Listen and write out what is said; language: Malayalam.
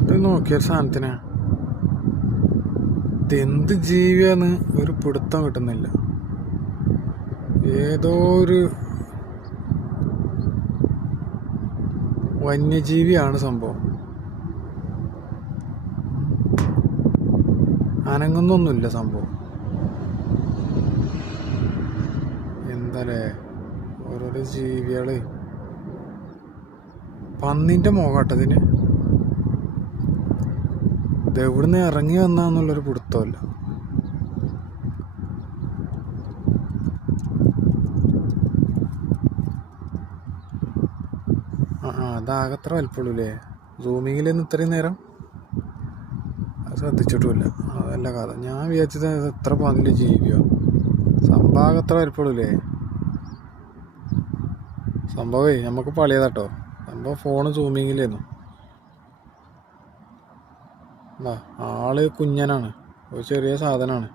ഇത് നോക്കിയ സാധനത്തിനാ ഇതെന്ത് ജീവിയാന്ന് ഒരു പിടുത്തം കിട്ടുന്നില്ല. ഏതോ ഒരു വന്യജീവിയാണ് സംഭവം. അനങ്ങുന്നൊന്നുമില്ല സംഭവം. എന്താലേ ഓരോരോ ജീവികള്. പന്നിന്റെ മുഖാട്ടതിന് ഇതെവിടുന്ന് ഇറങ്ങി വന്നാന്നുള്ളൊരു പിടുത്തമല്ല. അതാകത്ര വലിപ്പമുള്ളൂല്ലേ. സൂമിങ്ങിലൊന്നും ഇത്രയും നേരം അത് ശ്രദ്ധിച്ചിട്ടുമില്ല. അതല്ല കഥ. ഞാൻ വിചാരിച്ചത് എത്ര പന്നിൻ്റെ ജീവിയോ. സംഭവം അത്ര വലിപ്പമുള്ളൂല്ലേ. സംഭവമേ നമുക്ക് പളിയതാട്ടോ. സംഭവം ഫോണ് സൂമിങ്ങിലായിരുന്നു. ആള് കുഞ്ഞനാണ്, ഒരു ചെറിയ സാധനമാണ്.